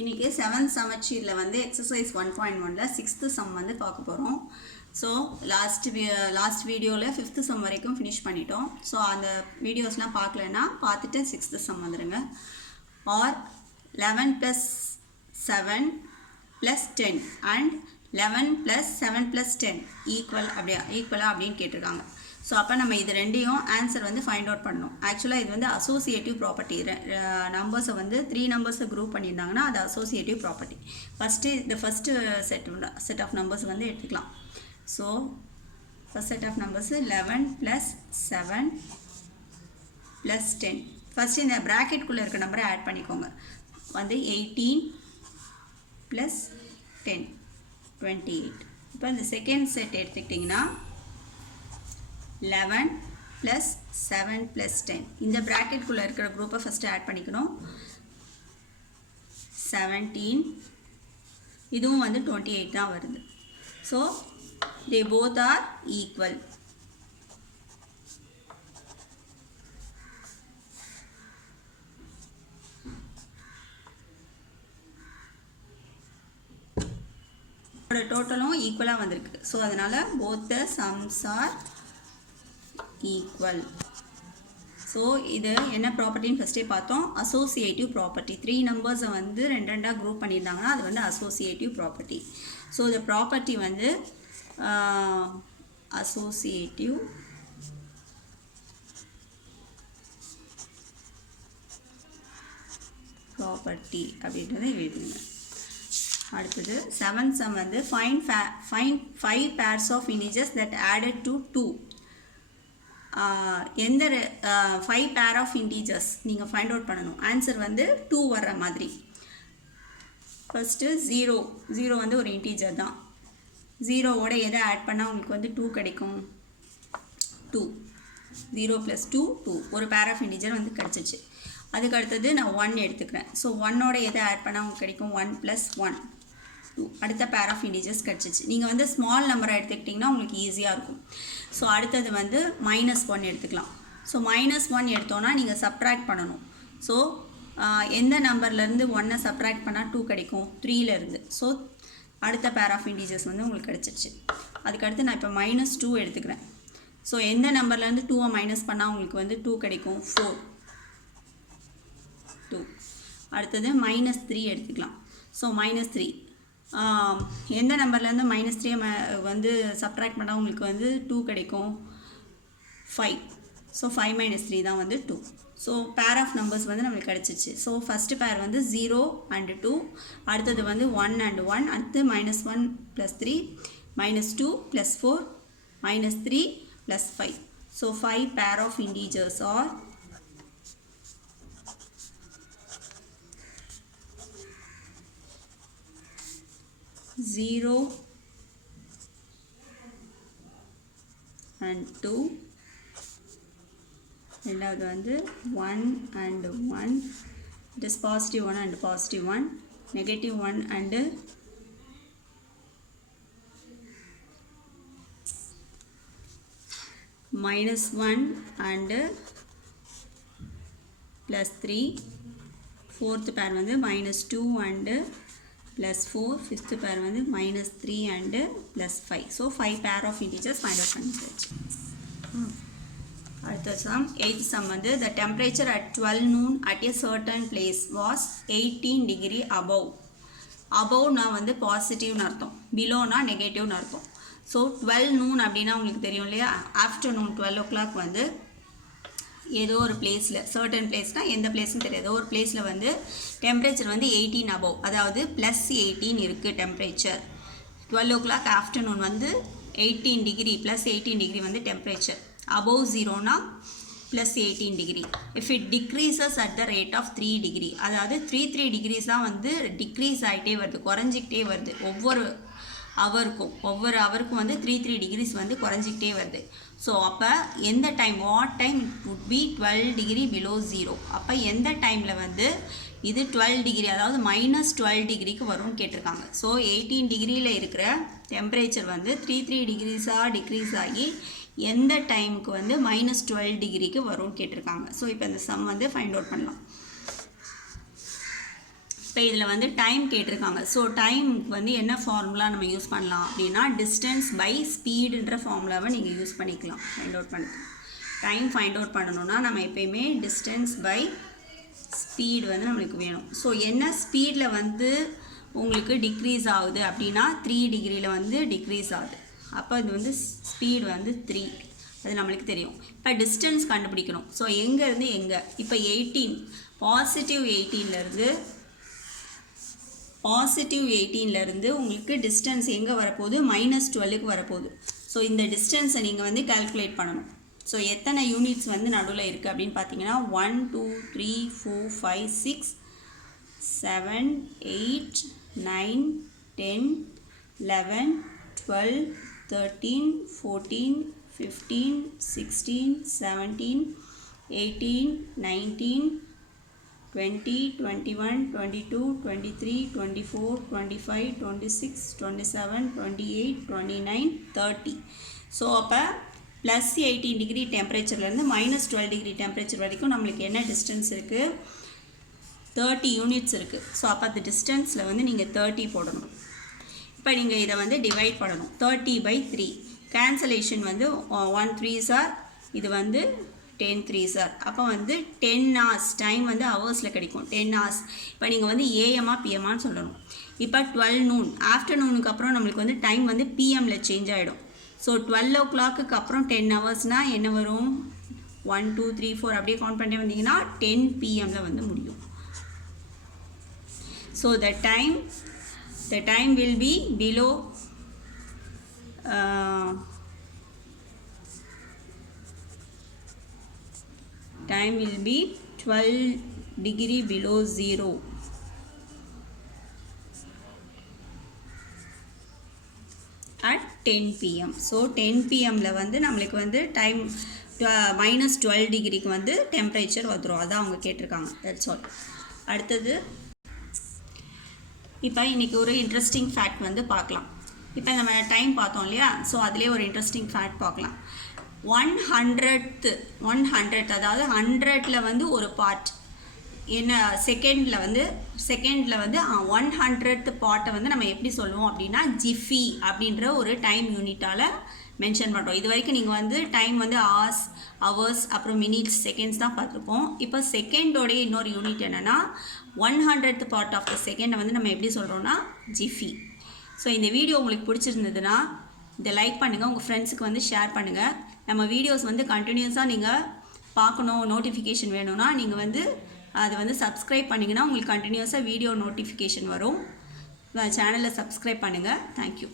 இன்றைக்கி 7th சமச்சீரில் வந்து exercise 1.1ல் 6th some வந்து பார்க்க போகிறோம். ஸோ லாஸ்ட் வீடியோவில் 5th சம் வரைக்கும் ஃபினிஷ் பண்ணிட்டோம். ஸோ அந்த வீடியோஸ்லாம் பார்க்கலன்னா பார்த்துட்டு 6th சம் வந்துடுங்க. ஆர் 11 + 7 + 10 அண்ட் 11 + 7 + 10 ஈக்குவலா அப்படின்னு கேட்டிருக்காங்க. ஸோ அப்போ நம்ம இது ரெண்டையும் ஆன்சர் வந்து ஃபைண்ட் அவுட் பண்ணணும். ஆக்சுவலாக இது வந்து அசோசியேட்டிவ் ப்ராப்பர்ட்டி. நம்பர்ஸை வந்து 3 நம்பர்ஸை குரூப் பண்ணியிருந்தாங்கன்னா அது associative property. First set of numbers வந்து எடுத்துக்கலாம். So first set of numbers 11 + 7 + 10. First இந்த ப்ராக்கெட்குள்ளே இருக்க நம்பரை ஆட் பண்ணிக்கோங்க. வந்து 18 + 10 28. இப்போ இந்த செகண்ட் செட் எடுத்துக்கிட்டிங்கன்னா 11 + 7 + 10. இந்த ப்ராக்கெட்குள்ளே இருக்கிற குரூப்பை ஃபஸ்ட்டு ஆட் பண்ணிக்கணும். 17, இதுவும் வந்து 28 தான் வருது. So they both are equal. டோட்டலும் ஈக்குவலாக வந்திருக்கு. ஸோ அதனால் both the sums are equal. So இது என்ன ப்ராப்பர்ட்டின்னு ஃபஸ்ட்டே பார்த்தோம், அசோசியேட்டிவ் ப்ராப்பர்ட்டி. 3 நம்பர்ஸை வந்து ரெண்டாக குரூப் பண்ணியிருந்தாங்கன்னா அது வந்து அசோசியேட்டிவ் ப்ராப்பர்ட்டி. ஸோ இந்த ப்ராப்பர்ட்டி வந்து அசோசியேட்டிவ் ப்ராப்பர்ட்டி அப்படின்றத எழுதுங்க. அடுத்தது 7th சம் வந்து find 5 pairs of integers that added to 2. எந்த 5 pair of integers நீங்கள் ஃபைண்ட் அவுட் பண்ணணும். ஆன்சர் வந்து 2 வர்ற மாதிரி. ஃபஸ்ட்டு 0 வந்து ஒரு இன்டீஜர் தான். 0வோட எதை ஆட் பண்ணால் உங்களுக்கு வந்து 2 கிடைக்கும். 2 0 + 2 2. ஒரு பேர் ஆஃப் இன்டீஜர் வந்து கிடச்சிச்சு. அதுக்கு அடுத்தது நான் 1 எடுத்துக்கிறேன். ஸோ 1ஓட எதை ஆட் பண்ணால் உங்களுக்கு கிடைக்கும். 1 + 1 2. அடுத்த பேர் ஆஃப் இன்டீஜர்ஸ் கிடச்சிச்சு. நீங்கள் வந்து ஸ்மால் நம்பரை எடுத்துக்கிட்டிங்கன்னா உங்களுக்கு ஈஸியாக இருக்கும். ஸோ அடுத்தது வந்து -1 எடுத்துக்கலாம். ஸோ -1 எடுத்தோன்னா நீங்கள் சப்ட்ராக்ட் பண்ணணும். ஸோ எந்த நம்பர்லேருந்து 1 சப்ட்ராக்ட் பண்ணால் 2 கிடைக்கும். 3லேருந்து. ஸோ அடுத்த பேர் ஆஃப் இன்டீஜர்ஸ் வந்து உங்களுக்கு கிடச்சிருச்சு. அதுக்கடுத்து நான் இப்போ -2 எடுத்துக்கிறேன். ஸோ எந்த நம்பர்லேருந்து 2 மைனஸ் பண்ணால் உங்களுக்கு வந்து 2 கிடைக்கும். 4 2. அடுத்தது -3 எடுத்துக்கலாம். ஸோ -3 எந்த நம்பர்லேருந்து -3 வந்து சப்ட்ராக்ட் பண்ணால் உங்களுக்கு வந்து 2 கிடைக்கும். 5. ஸோ 5 - 3 தான் வந்து 2. ஸோ பேர் ஆஃப் நம்பர்ஸ் வந்து நம்மளுக்கு கிடச்சிச்சு. ஸோ ஃபஸ்ட்டு பேர் வந்து 0 and 2. அடுத்தது வந்து 1 and 1. அடுத்து -1 + 3 -2 + 4 -3 + 5. So 5 pair of integers are 0 and 2. ரெண்டாவது வந்து 1 and 1. it is +1 and +1. -1 and -1 and +3. fourth pair வந்து -2 and +4. fifth pair வந்து -3 and +5. So 5 pair of integers find out பண்ணியாச்சு. அடுத்த சம் 8th சம் வந்து the temperature at 12 noon at a certain place was 18 degree above. above-னா வந்து பாசிட்டிவ்னு அர்த்தம், below-னா நெகட்டிவ்னு அர்த்தம். So 12 noon அப்படின்னா உங்களுக்கு தெரியும் இல்லையா, ஆஃப்டர்நூன் 12 o'clock வந்து ஏதோ ஒரு பிளேஸில், சர்டன் பிளேஸ்னால் எந்த பிளேஸ்னு தெரியாது, ஏதோ ஒரு பிளேஸில் வந்து டெம்பரேச்சர் வந்து 18 above, அதாவது +18 இருக்குது டெம்பரேச்சர். 12 o'clock ஆஃப்டர்நூன் வந்து 18 degree +18 degree வந்து temperature. above 0னா +18 degree. if it decreases at the rate of 3 degree, அதாவது 3 degrees தான் வந்து டிக்ரீஸ் ஆகிட்டே வருது, குறைஞ்சிக்கிட்டே வருது. ஒவ்வொரு அவருக்கும் வந்து 3 degrees வந்து குறைஞ்சிக்கிட்டே வருது. ஸோ அப்போ எந்த time, what time it would be 12 degree below 0. அப்போ எந்த டைமில் வந்து இது 12 degree, அதாவது -12 degreeக்கு வரும்னு கேட்டிருக்காங்க. ஸோ 18 degreeயில் இருக்கிற டெம்பரேச்சர் வந்து 3 degrees-ஆக டிக்ரீஸ் ஆகி எந்த டைமுக்கு வந்து -12 degreeக்கு வரும்னு கேட்டிருக்காங்க. ஸோ இப்போ இந்த சம் வந்து ஃபைண்ட் அவுட் பண்ணலாம். இப்போ இதில் வந்து டைம் கேட்டிருக்காங்க. ஸோ டைம் வந்து என்ன ஃபார்முலா நம்ம யூஸ் பண்ணலாம் அப்படின்னா டிஸ்டன்ஸ் பை ஸ்பீடுன்ற ஃபார்முலாவை நீங்கள் யூஸ் பண்ணிக்கலாம் ஃபைண்ட் அவுட் பண்ண. டைம் ஃபைண்ட் அவுட் பண்ணணும்னா நம்ம எப்பயுமே டிஸ்டன்ஸ் பை ஸ்பீடு வந்து நம்மளுக்கு வேணும். ஸோ என்ன ஸ்பீடில் வந்து உங்களுக்கு டிக்ரீஸ் ஆகுது அப்படின்னா 3 டிகிரியில் வந்து டிக்ரீஸ் ஆகுது. அப்போ இது வந்து ஸ்பீடு வந்து 3, அது நம்மளுக்கு தெரியும். இப்போ டிஸ்டன்ஸ் கண்டுபிடிக்கணும். ஸோ எங்கேருந்து எங்கே, இப்போ 18 பாசிட்டிவ் 18லேருந்து உங்களுக்கு டிஸ்டன்ஸ் எங்கே வரப்போகுது, -12க்கு வரப்போகுது. ஸோ இந்த டிஸ்டன்ஸை நீங்கள் வந்து கால்குலேட் பண்ணணும். ஸோ எத்தனை யூனிட்ஸ் வந்து நடுவில் இருக்குது அப்படின்னு பார்த்தீங்கன்னா 1 2 3 4 5 6 7 8 9 10 11 12 13 14 15 16 17 18 19 20 21 22 23 24 25 26 27 28 29 30. ஸோ அப்போ +18 டிகிரி டெம்பரேச்சர்லேருந்து -12 டிகிரி டெம்பரேச்சர் வரைக்கும் நம்மளுக்கு என்ன டிஸ்டன்ஸ் இருக்குது, 30 யூனிட்ஸ் இருக்குது. ஸோ அப்போ அந்த டிஸ்டன்ஸில் வந்து நீங்கள் 30 போடணும். இப்போ நீங்கள் இதை வந்து டிவைட் பண்ணணும். 30/3 கேன்சலேஷன் வந்து 1 3s ஆர், இது வந்து 10 3s ஆர். அப்போ வந்து 10 hours டைம் வந்து ஹவர்ஸில் கிடைக்கும். 10 hours. இப்போ நீங்கள் வந்து ஏஎம்மா பிஎம்மான்னு சொல்லணும். இப்போ 12 noon ஆஃப்டர்நூனுக்கு அப்புறம் நம்மளுக்கு வந்து டைம் வந்து பிஎம்மில் சேஞ்ச் ஆகிடும். ஸோ 12 o'clockக்கு அப்புறம் 10 ஹவர்ஸ்னால் என்ன வரும், 1 2 3 4 அப்படியே கவுண்ட் பண்ணிட்டே வந்தீங்கன்னா 10 PM வந்து முடியும். So the time will be below time will be 12 degree below 0. at 10 PM. So 10 PMல வந்து நம்மளுக்கு வந்து டைம் -12 டிகிரிக்கு வந்து டெம்பரேச்சர் வந்துடும். அதான் அவங்க கேட்டிருக்காங்க. That's all. அடுத்தது இப்போ இன்றைக்கி ஒரு இன்ட்ரெஸ்டிங் ஃபேக்ட் வந்து பார்க்கலாம். இப்போ நம்ம டைம் பார்த்தோம் இல்லையா, ஸோ அதிலே ஒரு இன்ட்ரெஸ்டிங் ஃபேக்ட் பார்க்கலாம். 100 அதாவது 100ல் வந்து ஒரு பார்ட் என்ன, செகண்டில் வந்து 100th பார்ட்டை வந்து நம்ம எப்படி சொல்லுவோம் அப்படின்னா ஜிஃபி அப்படின்ற ஒரு டைம் யூனிட்டால் மென்ஷன் பண்ணுறோம். இது வரைக்கும் நீங்கள் வந்து டைம் வந்து ஹவர்ஸ் அப்புறம் மினிட்ஸ் செகண்ட்ஸ் தான் பார்த்துருப்போம். இப்போ செகண்டோடைய இன்னொரு யூனிட் என்னென்னா 100th பார்ட் ஆஃப் த செகண்டை வந்து நம்ம எப்படி சொல்கிறோன்னா ஜிஃபி. ஸோ இந்த வீடியோ உங்களுக்கு பிடிச்சிருந்ததுன்னா இதை லைக் பண்ணுங்கள், உங்கள் ஃப்ரெண்ட்ஸுக்கு வந்து ஷேர் பண்ணுங்கள். நம்ம வீடியோஸ் வந்து கண்டினியூஸாக நீங்கள் பார்க்கணும், நோட்டிஃபிகேஷன் வேணும்னா நீங்கள் வந்து அதை வந்து சப்ஸ்கிரைப் பண்ணிங்கன்னா உங்களுக்கு கண்டினியூஸாக வீடியோ நோட்டிஃபிகேஷன் வரும். சேனலை சப்ஸ்கிரைப் பண்ணுங்கள். தேங்க்யூ.